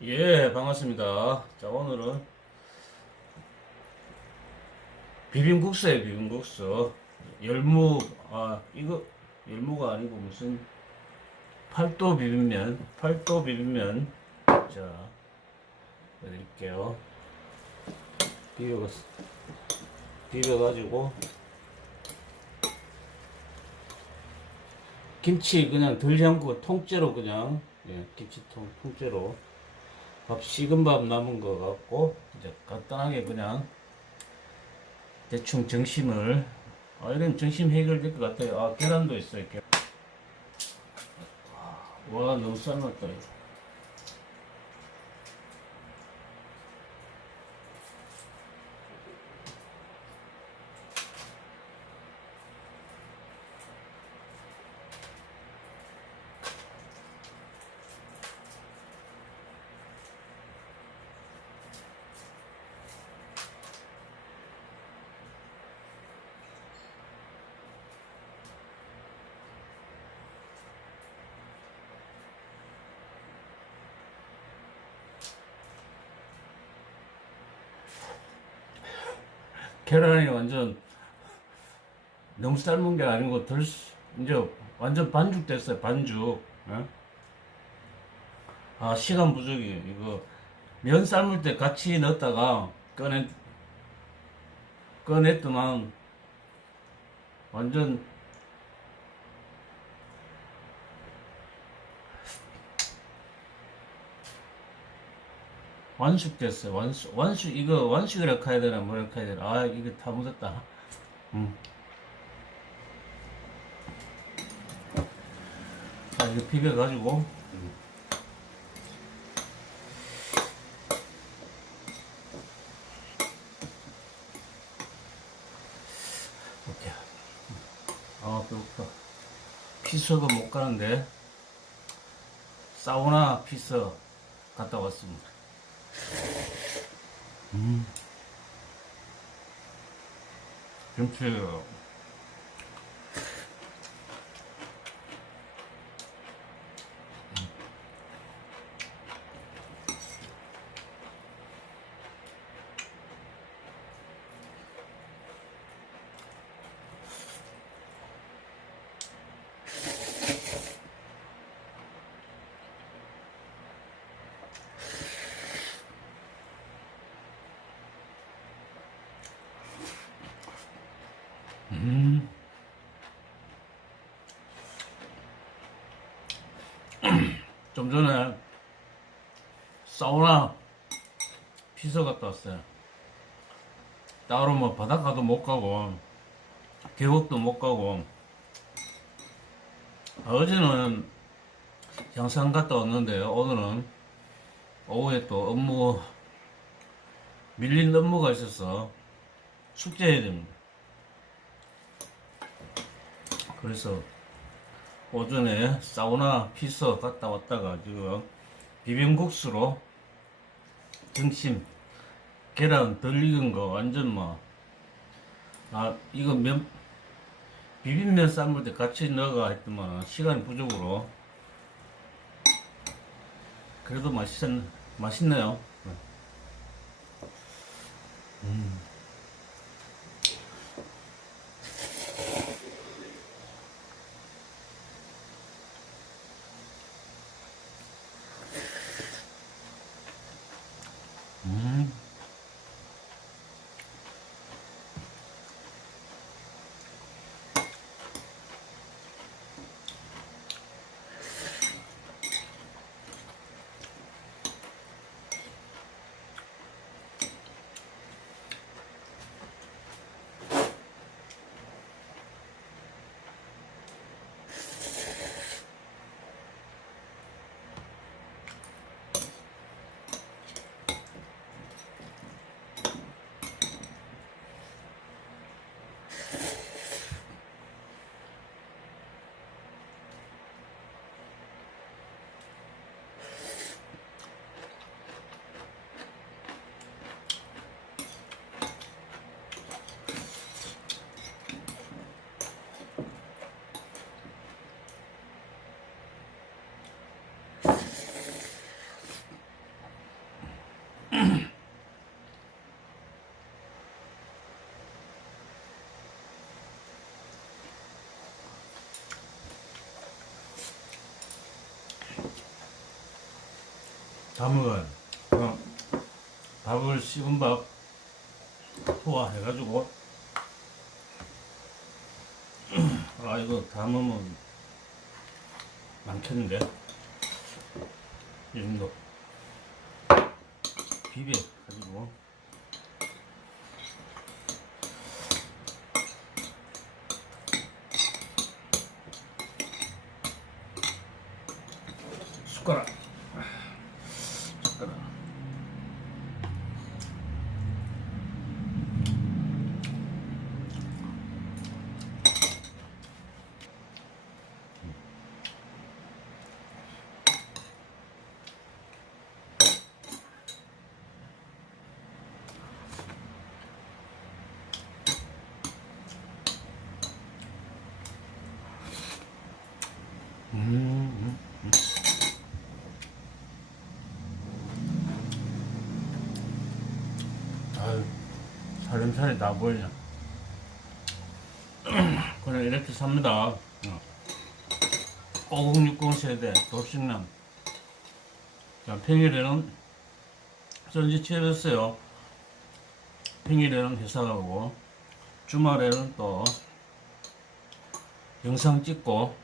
예, 반갑습니다. 자, 오늘은 비빔국수에 비빔국수. 열무, 아, 이거 열무가 아니고 무슨 팔도 비빔면, 팔도 비빔면. 자, 드릴게요. 비벼, 비벼가지고 김치 그냥 덜 담고 통째로 그냥 예, 김치통 통째로 밥 식은 밥 남은 거 갖고 이제 간단하게 그냥 대충 점심을 아 이런 점심 해결될 것 같아요. 아 계란도 있어요. 계란. 와 너무 삶았다 계란이 완전 너무 삶은 게 아니고 덜 수- 이제 완전 반죽 됐어요 반죽 예? 아 시간 부족이 이거 면 삶을 때 같이 넣었다가 꺼내 꺼냈더만 완전 완숙 됐어요. 완숙, 완숙, 이거 완숙이라 해야 되나, 뭐라 해야 되나. 아, 이거 다 묻었다. 음. 자, 이거 비벼가지고. 이렇게. 아, 배고파. 피서도 못 가는데. 사우나 피서 갔다 왔습니다. 김치 좀 전에 사우나 피서 갔다 왔어요. 따로 뭐 바닷가도 못 가고 계곡도 못 가고 어제는 양산 갔다 왔는데요. 오늘은 오후에 또 업무 밀린 업무가 있어서 숙제해야 됩니다. 그래서 오전에 사우나 피서 갔다 왔다가 지금 비빔국수로 등심 계란 덜 익은 거 완전 뭐 아 이거 면 비빔면 삶을 때 같이 넣어가 했더만 시간 부족으로 그래도 맛있 맛있네요. 음. 다 먹어요. 그럼 밥을 식은 밥 소화해가지고. 아 이거 다 먹으면 많겠는데? 이 정도. 비벼 가지고. 숟가락 음, 음, 음. 아유, 살림살이 다 보이냐. 그냥 이렇게 삽니다. 어. 5060 세대, 돌싱남. 자, 평일에는 전지 치해졌어요. 평일에는 회사 가고, 주말에는 또 영상 찍고,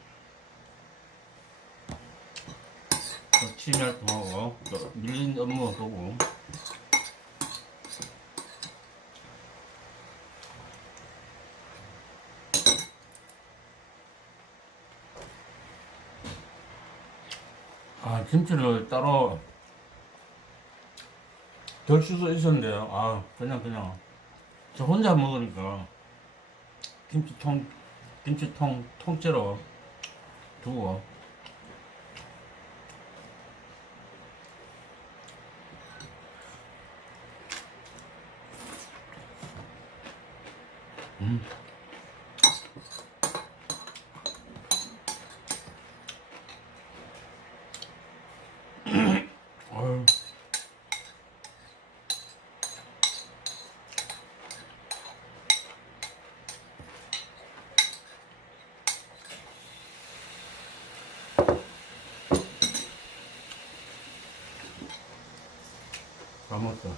또 취미 활동하고, 또 밀린 업무 보고, 아, 김치를 따로 덜 수도 있었는데요. 아, 그냥, 그냥. 저 혼자 먹으니까 김치통, 김치통 통째로 두고. 음. 다 먹었다.